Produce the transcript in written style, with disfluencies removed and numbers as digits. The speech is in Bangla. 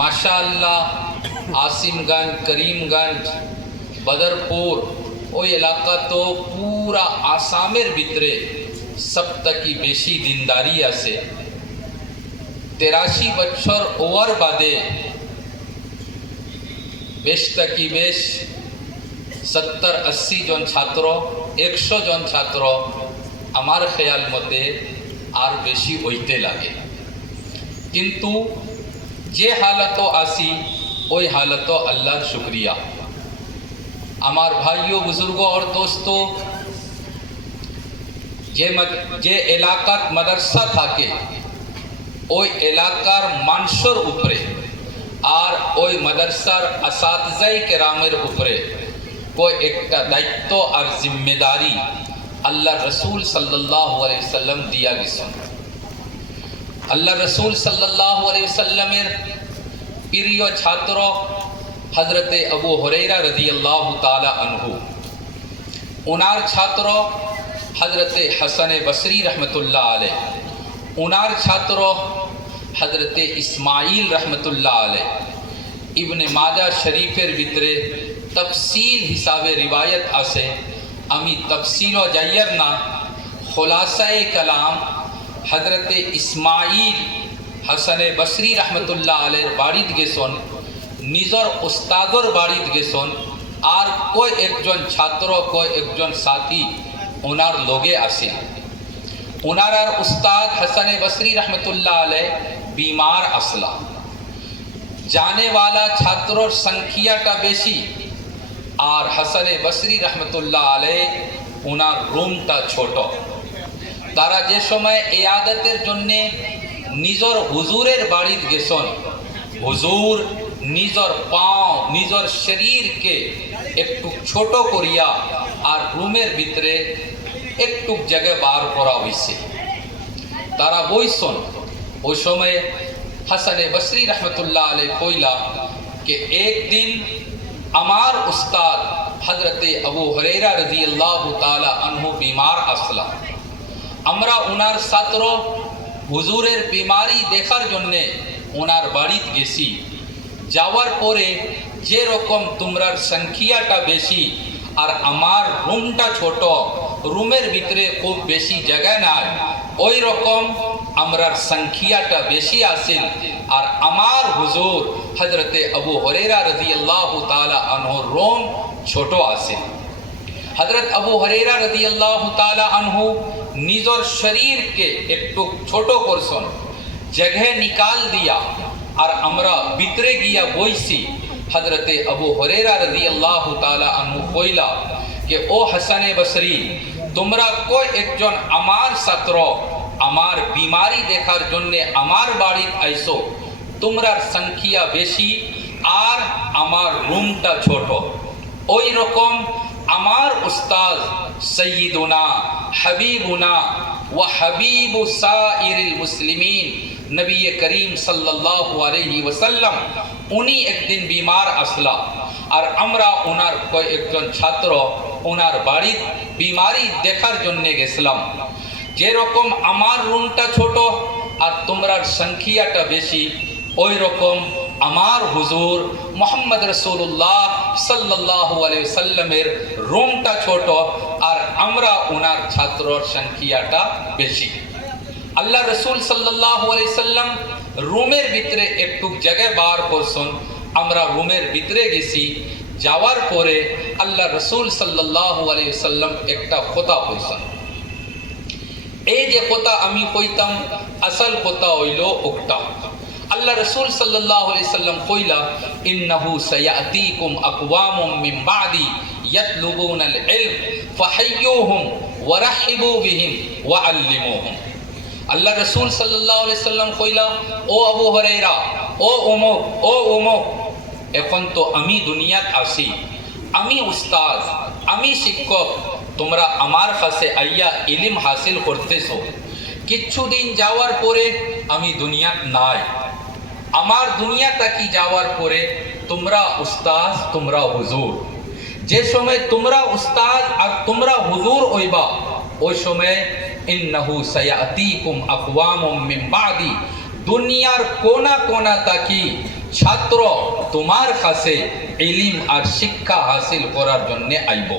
মাশাআল্লাহ আসিমগঞ্জ, করিমগঞ্জ, বদরপুর ওই এলাকা তো পুরা আসামের ভিতরে সবথেকে বেশি দিনদারি আছে। 83 বছর ওভার বাদে বেশ থাকি বেশ 70-80 জন ছাত্র, 100 জন ছাত্র আমার খেয়াল মতে আর বেশি হইতে লাগে। কিন্তু যে হালত আসি ওই হালত আল্লাহর শুক্রিয়া। আমার ভাইও বুজুর্গ और दोस्तों, যে এলাকার মাদ্রাসা থাকে ওই এলাকার মানুষের উপরে আর ওই মাদ্রাসার আসাতিজায়ে কেরামের উপরে कोई एक दायित्व और जिम्मेदारी अल्लाह रसूल सल्लल्लाहु अलैहि वसल्लम दिया गया। अल्लाह रसूल सल्लल्लाहु अलैहि वसल्लमेर प्रिय छात्र हजरत अबू हुरैरा रदियल्लाहु ताला अन्हु, उनार छात्र हजरत हसन बसरी रहमतुल्लाह अलैह, उनार छात्र हजरत इस्माइल रहमतुल्लाह अलैह। इब्ने माजा शरीफेर भितरे तफसील हिसाबे रिवायत आसे, आमी तफसीलो जाइयर ना, खुलासाए कलाम हजरत इस्माइल हसन बसरी रहमतुल्लाह अलैह बाड़ीत गेसन, निजर उस्तादर बाड़ीत गेसन और कोई एकजन छात्र कोई एकजन साथी उनार लोगे आसे। उनार उस्ताद हसन बसरी रहमतुल्लाह अलैह बीमार असला, जाने वाला छात्रों संख्याटा बेशी और हसन बसरी रहमतुल्लाह अलैह उनार रूमटा छोटो। तारा जे समय इयादतेर जन्ने निजर हुजूरेर बाड़ीत गेसन, हुजूर निजर पाँव निजर शरीर के एकटू छोटो करिया और रूमेर भितरे एकटू जगह बार करा हइছে। तारा बइसन ओই समय हसन बसरी रहमतुल्लाह अलैह कइला कि एक दिन अमार उस्ताद हजरत अबू हुरैरा रदियल्लाहु ताला अन्हु बीमार असला। আমরা ওনার ছাত্র হুজুরের বিমারি দেখার জন্যে ওনার বাড়িতে গেছি। যাওয়ার পরে যে রকম তোমরার সংখ্যাটা বেশি আর আমার রুমটা ছোট, রুমের ভিতরে খুব বেশি জায়গা নাই, ওই রকম আমরার সংখ্যাটা বেশি আসিল আর আমার হুজুর হজরতে আবু হুরায়রা রাদিয়াল্লাহু তাআলা আনহুর রুম ছোট আসিল। हजरत अबू हुरैरा रदियल्लाहु ताला अन्हु निजर शरीर के एकटू छोटो करसन, जगह निकाल दिया और हमरा भितरे गिया बइसी। हजरत अबू हुरैरा रदियल्लाहु ताला अन्हु कइला कि ओ हसन बसरी, তোমরা कोई एकजन आमार ছাত্র আমার बीमारी देखार जन्ने आमार बाड़ीत आइसो, তোমরার संख्या बेशी और आमार रूमटा छोटो। ওই রকম আমার উস্তাদ সৈয়দুনা হাবিবুনা व हबीब साइरिल मुस्लिमीन नबी करीम सल्लल्लाहु अलैहि वसल्लम उनी एक दिन बीमार असला और আমরা ওনার কয়েকজন ছাত্র ওনার বাড়ির बीमारी দেখার জন্য গেছিলাম। যে রকম আমার রুমটা ছোট আর তোমরার সংখ্যাটা বেশি, ওই রকম আমার হুজুর মোহাম্মদ রাসূলুল্লাহ সাল্লাল্লাহু আলাইহি ওয়াসাল্লামের রুমটা ছোট আর আমরা ওনার ছাত্রর সংখ্যাটা বেশি। আল্লাহ রসুল সাল্লাল্লাহু আলাইহি ওয়াসাল্লাম রুমের ভিতরে একটু জায়গা বার করছেন, আমরা রুমের ভিতরে গেছি। যাওয়ার পরে আল্লাহ রসুল সাল্লাল্লাহু আলাইহি ওয়াসাল্লাম একটা কথা কইছেন। এই যে কথা আমি কইতাম আসল কথা হইল ওটা। अल्लाह रसूल सल्लल्लाहु अलैहि वसल्लम कइला इन्नहु सयातीकुम अक़वामुम मिन बादी यतलुबूनल इल्म फहय्युहुम वरहिबू बिहिम वअल्लिमुहुम। अल्लाह रसूल सल्लल्लाहु अलैहि वसल्लम कइला ओ अबू हुरैरा, ओ उमुक, এখন তো আমি দুনিয়াত আসি, আমি উস্তাদ, আমি শিক্ষক, তোমরা আমার কাছে আইয়া ইলম হাসিল করতেছো। কিছুদিন যাওয়ার পরে আমি দুনিয়াত নাই। আমার দুনিয়া তাকি যাওয়ার পরে তোমরা উস্তাদ, তোমরা হুজুর। যে সময় তোমরা উস্তাদ আর তোমরা হুজুর হইবা, ওই সময় ইন্নাহু সায়াতিকুম আকওয়ামুম মিন বাদি, দুনিয়ার কোনা কোনা তাকি ছাত্র তোমার কাছে ইলম আর শিক্ষা হাসিল করার জন্য আইব।